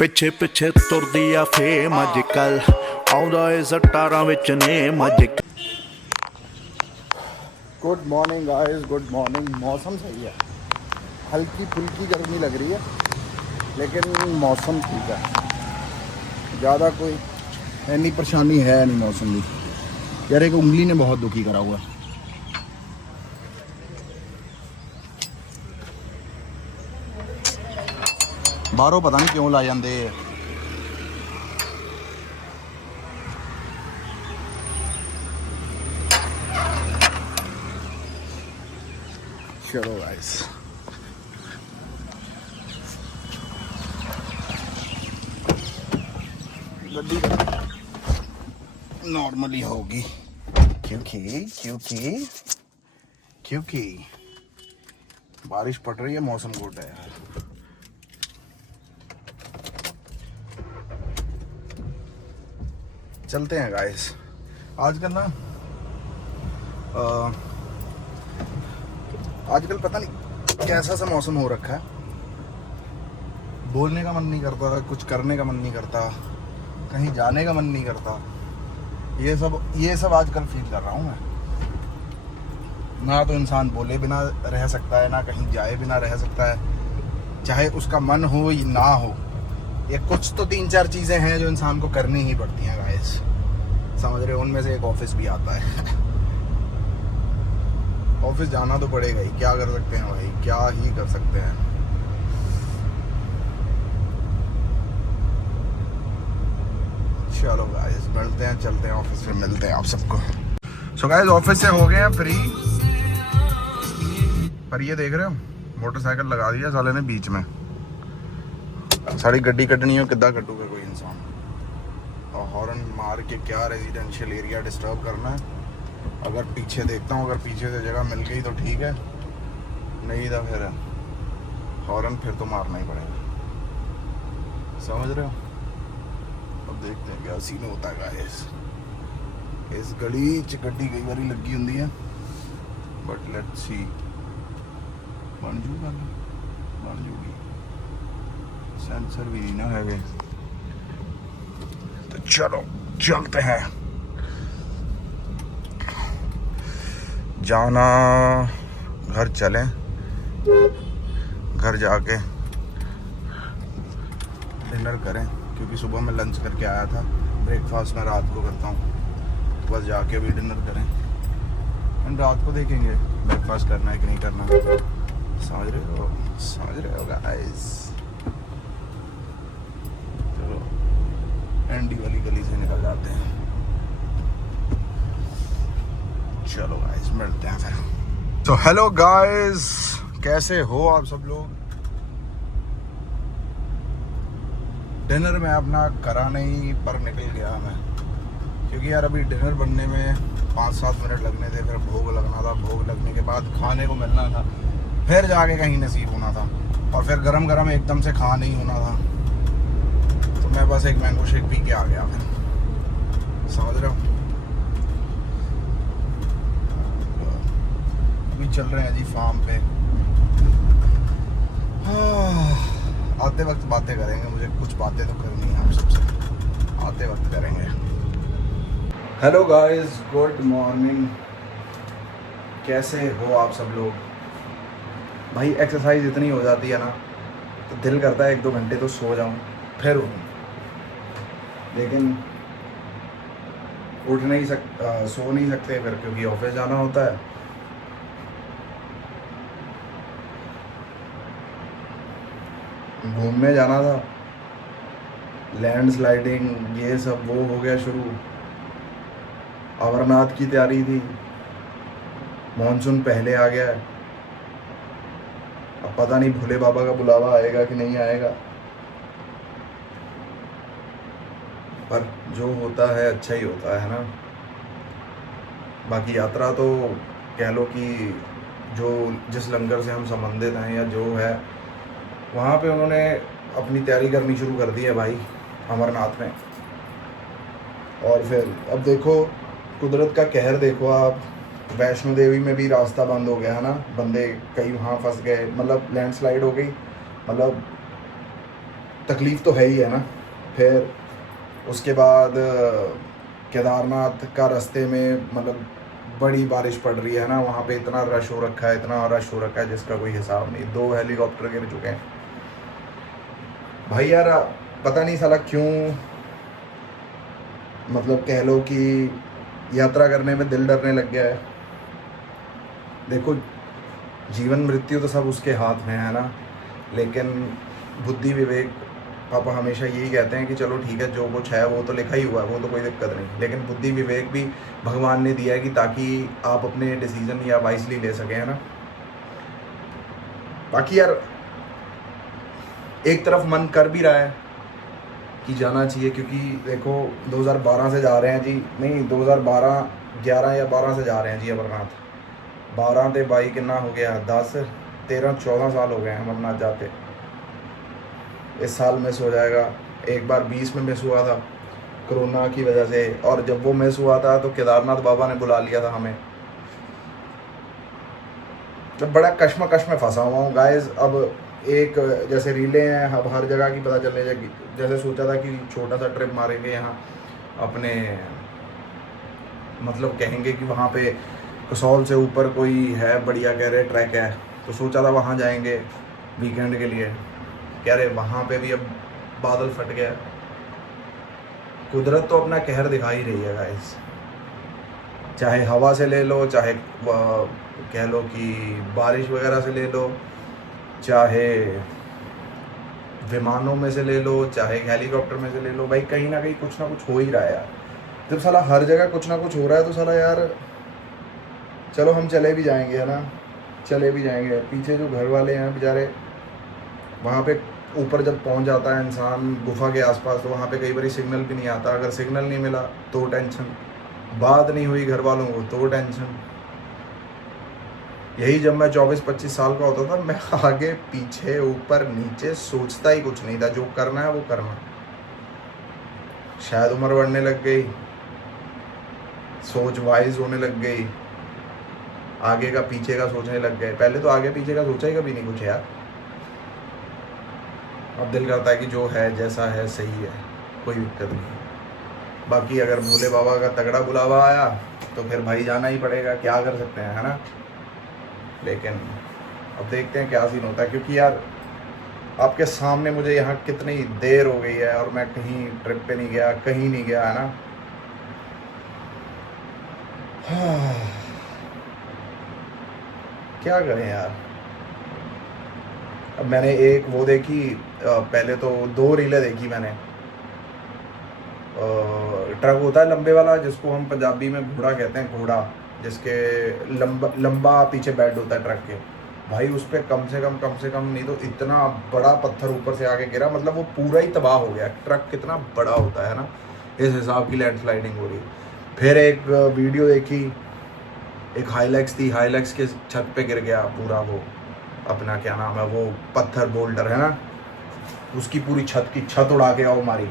ਪਿੱਛੇ ਪਿੱਛੇ ਤੁਰਦੀ ਆ ਫੇਮ ਅੱਜ ਕੱਲ ਆਉਂਦਾ ਏ ਸਟਾਰਾਂ ਵਿੱਚ ਨੇਮ ਅੱਜ good morning guys, good morning. मौसम सही है, हल्की फुल्की गर्मी लग रही है लेकिन मौसम ठीक है, ज़्यादा कोई इतनी परेशानी है नहीं मौसम की। यार एक उंगली ने बहुत दुखी करा हुआ। बाहरों पता नहीं क्यों ला जाते। चलो गाइस, गड्डी नॉर्मली होगी क्योंकि बारिश पड़ रही है, मौसम गुड है यार। चलते हैं गाइस। आजकल ना आजकल पता नहीं कैसा सा मौसम हो रखा है, बोलने का मन नहीं करता, कुछ करने का मन नहीं करता, कहीं जाने का मन नहीं करता। ये सब आजकल फील कर रहा हूँ मैं। ना तो इंसान बोले बिना रह सकता है, ना कहीं जाए बिना रह सकता है, चाहे उसका मन हो या ना हो। ये कुछ तो 3-4 चीज़ें हैं जो इंसान को करनी ही पड़ती हैं गाइस, समझ रहे हो। उनमें से एक ऑफिस भी आता है। ऑफिस जाना तो पड़ेगा ही, क्या कर सकते हैं भाई, क्या ही कर सकते हैं। चलो गाइस मिलते हैं, चलते हैं ऑफिस में, मिलते हैं आप सबको। सो गाइस ऑफिस से हो गए हैं फ्री, पर ये देख रहे हो मोटरसाइकिल लगा दिया साले ने बीच में। सारी गड्डी कटनी हो किद्दां कटूगा कोई इंसान, और हॉर्न मार के क्या रेजिडेंशियल एरिया डिस्टर्ब करना है। अगर पीछे देखता हूँ, अगर पीछे से जगह मिल गई तो ठीक है, नहीं तो फिर हॉर्न फिर तो मारना ही पड़ेगा, समझ रहे हो। अब देखते हैं क्या सीन होता है गाइस। इस गली च गड्डी कई बारी लगी होंगी है, बट लेट्स सी बन जूगी। सेंसर भी नहीं ना है, तो चलो चलते हैं। जाना घर चलें, घर जाके डिनर करें, क्योंकि सुबह मैं लंच करके आया था, ब्रेकफास्ट मैं रात को करता हूँ, तो बस जाके भी डिनर करें। हम रात को देखेंगे ब्रेकफास्ट करना है कि नहीं करना, समझ रहे हो गाइस। चलो एंडी वाली गली से निकल जाते हैं। चलो गाइस मिलते हैं फिर। तो हेलो गाइस, कैसे हो आप सब लोग। डिनर में अपना करा नहीं, पर निकल गया मैं, क्योंकि यार अभी डिनर बनने में 5-7 मिनट लगने थे, फिर भोग लगना था, भोग लगने के बाद खाने को मिलना था, फिर जाके कहीं नसीब होना था, और फिर गरम गरम एकदम से खा नहीं होना था। तो मैं बस एक मैंगो शेक पी के आ गया फिर, समझ रहे हो। अभी चल रहे हैं जी फार्म पे। आते वक्त बातें करेंगे, मुझे कुछ बातें तो करनी है आप सबसे, आते वक्त करेंगे। हेलो गाइस, गुड मॉर्निंग, कैसे हो आप सब लोग। भाई एक्सरसाइज इतनी हो जाती है ना, तो दिल करता है 1-2 घंटे तो सो जाऊं, फिर उठूं, लेकिन सो नहीं सकते फिर, क्योंकि ऑफिस जाना होता है। घूमने जाना था, लैंडस्लाइडिंग ये सब वो हो गया शुरू। अमरनाथ की तैयारी थी, मॉनसून पहले आ गया है। अब पता नहीं भोले बाबा का बुलावा आएगा कि नहीं आएगा, पर जो होता है अच्छा ही होता है ना। बाकी यात्रा तो कह लो कि जो जिस लंगर से हम संबंधित हैं या जो है, वहाँ पे उन्होंने अपनी तैयारी करनी शुरू कर दी है भाई, अमरनाथ में। और फिर अब देखो कुदरत का कहर देखो आप, वैष्णो देवी में भी रास्ता बंद हो गया है ना, बंदे कई वहाँ फंस गए, मतलब लैंडस्लाइड हो गई, मतलब तकलीफ़ तो है ही है ना। फिर उसके बाद केदारनाथ का रास्ते में मतलब बड़ी बारिश पड़ रही है ना, वहाँ पे इतना रश हो रखा है, इतना रश हो रखा है जिसका कोई हिसाब नहीं। 2 हेलीकॉप्टर गिर चुके हैं भाई यार। पता नहीं साला क्यों, मतलब कह लो कि यात्रा करने में दिल डरने लग गया है। देखो जीवन मृत्यु तो सब उसके हाथ में है ना, लेकिन बुद्धि विवेक पापा हमेशा यही कहते हैं कि चलो ठीक है, जो कुछ है वो तो लिखा ही हुआ है, वो तो कोई दिक्कत नहीं, लेकिन बुद्धि विवेक भी भगवान ने दिया है कि ताकि आप अपने डिसीजन या वाइसली ले सकें, है ना। बाकी यार एक तरफ मन कर भी रहा है कि जाना चाहिए, क्योंकि देखो 2012 से जा रहे हैं जी, नहीं 2012 11 या 12 से जा रहे हैं जी अमरनाथ। 12 ते 22 कितना हो गया, 10 13 14 साल हो गए हैं अमरनाथ जाते। इस साल मिस हो जाएगा। एक बार 20 में मिस हुआ था कोरोना की वजह से, और जब वो मिस हुआ था तो केदारनाथ बाबा ने बुला लिया था हमें। जब बड़ा कश्मकश में फंसा हुआ हूँ गाइस। अब एक जैसे रीलें हैं, अब हर जगह की पता चलने लगी। जैसे सोचा था कि छोटा सा ट्रिप मारेंगे यहाँ अपने, मतलब कहेंगे कि वहाँ पे कसौल से ऊपर कोई है बढ़िया, कह रहे ट्रैक है, तो सोचा था वहाँ जाएंगे वीकेंड के लिए। कह रहे वहाँ पे भी अब बादल फट गया। कुदरत तो अपना कहर दिखा ही रही है गाइस, चाहे हवा से ले लो, चाहे कह लो कि बारिश वगैरह से ले लो, चाहे विमानों में से ले लो, चाहे हेलीकॉप्टर में से ले लो, भाई कहीं ना कहीं कुछ ना कुछ हो ही रहा है यार। जब साला हर जगह कुछ ना कुछ हो रहा है तो साला यार चलो हम चले भी जाएंगे, है ना, चले भी जाएंगे। पीछे जो घर वाले हैं बेचारे, वहाँ पे ऊपर जब पहुँच जाता है इंसान गुफा के आसपास, तो वहाँ पे कई बार सिग्नल भी नहीं आता। अगर सिग्नल नहीं मिला तो टेंशन, बात नहीं हुई घर वालों को तो टेंशन। यही जब मैं 24-25 साल का होता था, मैं आगे पीछे ऊपर नीचे सोचता ही कुछ नहीं था, जो करना है वो करना। शायद उम्र बढ़ने लग गई, सोच वाइज होने लग गई, आगे का पीछे का सोचने लग गए। पहले तो आगे पीछे का सोचा ही कभी नहीं कुछ यार। अब दिल करता है कि जो है जैसा है सही है, कोई दिक्कत नहीं। बाकी अगर भोले बाबा का तगड़ा बुलावा आया तो फिर भाई जाना ही पड़ेगा, क्या कर सकते हैं, है ना। लेकिन अब देखते हैं क्या सीन होता है, क्योंकि यार आपके सामने मुझे यहाँ कितनी देर हो गई है और मैं कहीं ट्रिप पे नहीं गया, कहीं नहीं गया, है ना। क्या करें यार। अब मैंने एक वो देखी, पहले तो 2 रीलें देखी मैंने। ट्रक होता है लंबे वाला, जिसको हम पंजाबी में घोड़ा कहते हैं, घोड़ा जिसके लंबा पीछे बेड होता है ट्रक के। भाई उस पर कम से कम नहीं तो इतना बड़ा पत्थर ऊपर से आके गिरा, मतलब वो पूरा ही तबाह हो गया। ट्रक कितना बड़ा होता है ना, इस हिसाब की लैंडस्लाइडिंग हो रही। फिर एक वीडियो देखी, एक हाईलैक्स थी, हाईलैक्स के छत पे गिर गया पूरा वो अपना क्या नाम है वो पत्थर बोल्डर है ना, उसकी पूरी छत की छत उड़ा के आओ मारी।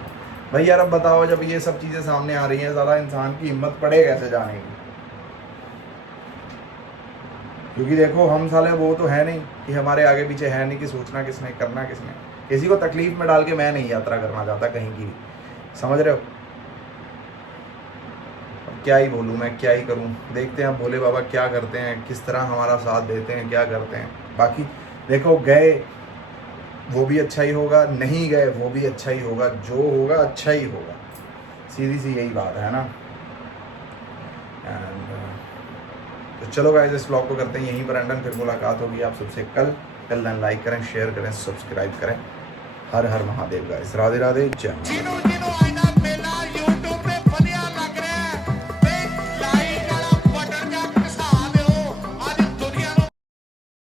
भाई यार अब बताओ, जब ये सब चीज़ें सामने आ रही हैं, ज़्यादा इंसान की हिम्मत पड़े कैसे जाने की। क्योंकि देखो हम साले वो तो है नहीं कि हमारे आगे पीछे है नहीं कि सोचना किसने, करना किसने। किसी को तकलीफ में डाल के मैं नहीं यात्रा करना चाहता कहीं की, समझ रहे हो। अब क्या ही बोलूँ मैं, क्या ही करूँ। देखते हैं भोले बाबा क्या करते हैं, किस तरह हमारा साथ देते हैं, क्या करते हैं। बाकी देखो गए वो भी अच्छा ही होगा, नहीं गए वो भी अच्छा ही होगा, जो होगा अच्छा ही होगा, सीधी सी यही बात है ना। एंड तो चलो गाइस इस व्लॉग को करते हैं यहीं पर एंड, फिर मुलाकात होगी आप सबसे कल। लाइक करें, शेयर करें, सब्सक्राइब करें। हर हर महादेव गाइस, राधे राधे, जय माता दी।